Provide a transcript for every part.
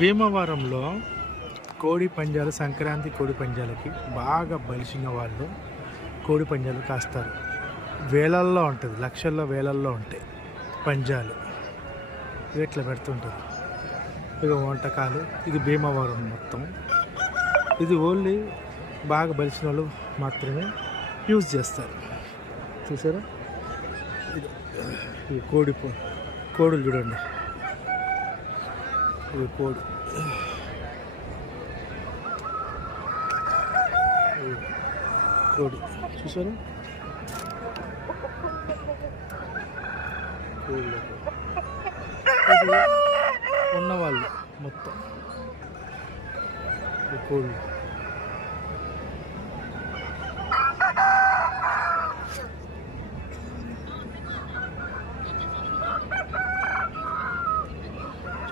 భీమవరంలో కోడి పంజాలు, సంక్రాంతి కోడి పంజాలకి బాగా బలిసిన వాళ్ళు కోడి పంజాలు కాస్తారు. వేలల్లో ఉంటుంది, లక్షల్లో వేలల్లో ఉంటాయి పంజాలు. ఇట్లా పెడుతుంటారు. ఇక వంటకాలు. ఇది భీమవరం మొత్తం. ఇది ఓన్లీ బాగా బలిసిన వాళ్ళు మాత్రమే యూజ్ చేస్తారు. చూసారా? ఇది కోడులు చూడండి. ఇది కోడి. చూసారా? కోళ్ళు ఉన్నవాళ్ళు మొత్తం కోళ్ళు.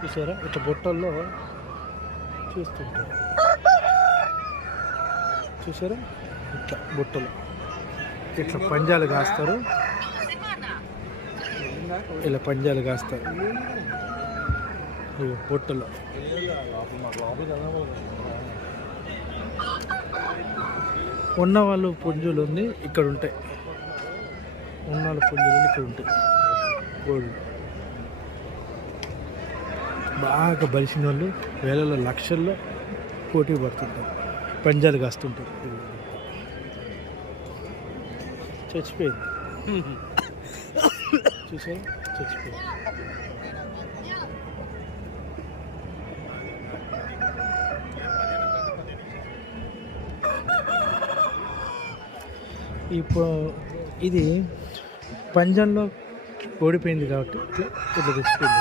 చూసారా? ఇట్లా బుట్టల్లో చూస్తుంటారు. చూసారా? ఇట్లా బుట్టలు ఇట్లా పంజాలు కాస్తారు. ఇలా పంజాలు కాస్తారు బుట్టలో. ఉన్నవాళ్ళు పుంజులు ఉంది ఇక్కడ ఉంటాయి. ఉన్నవాళ్ళు పుంజులు ఇక్కడ ఉంటాయి. కోళ్ళు బాగా బలిసిన వాళ్ళు వేలలో లక్షల్లో పోటీ పడుతుంటారు. పంజాలు కాస్తుంటారు. చచ్చిపోయింది. చూసారా? చచ్చిపోయింది. ఇప్పుడు ఇది పంజంలో ఓడిపోయింది కాబట్టి ఇట్లా చచ్చిపోయింది.